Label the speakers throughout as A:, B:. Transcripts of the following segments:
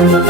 A: Thank you.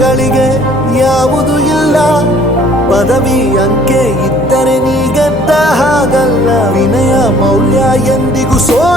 A: ಮನಗಳಿಗೆ ಯಾವುದು ಇಲ್ಲ. ಪದವಿ ಅಂಕೆ ಇದ್ದರೆ ನೀ ಗೆದ್ದ ಹಾಗಲ್ಲ. ವಿನಯ ಮೌಲ್ಯ ಎಂದಿಗೂ ಸೋಲುವುದಿಲ್ಲ